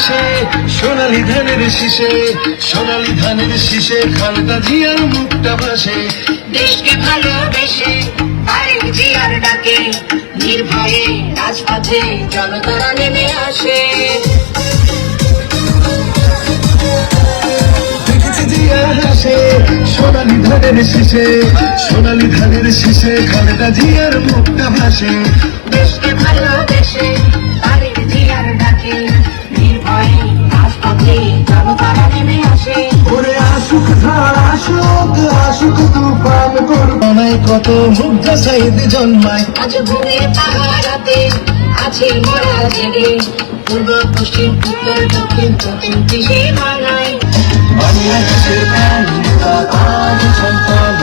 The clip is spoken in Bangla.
আকাশে সোনালি ধানের শীষে, সোনালি ধানের শীষে খালেদা জিয়ার মুখটা ভাসে। দেশকে ভালোবেসে তারেক জিয়ার ডাকে নির্ভয়ে রাজপথে জনতারা নেমে আসে। দেখেছি জিয়া হাসে সোনালি ধানের শীষে, সোনালি ধানের শীষে খালেদা জিয়ার মুখটা ভাসে। দেশকে ভালোবেসে তারেক জিয়ার ডাকে নির্ভয়ে রাজপথে জনতারা নেমে আসে। ওরে আসুক ঝড় আসুক, আসুক তুফান করবনায় কত মুগ্ধ সাইদ জন্মায়। আজ ভূমির পাহারাতে আছি মোরা জেগে, পূর্ব পশ্চিম উত্তর দক্ষিণ প্রতিটি সীমানায়। বাংলাদেশের প্রাণ নেতা আজ সন্তান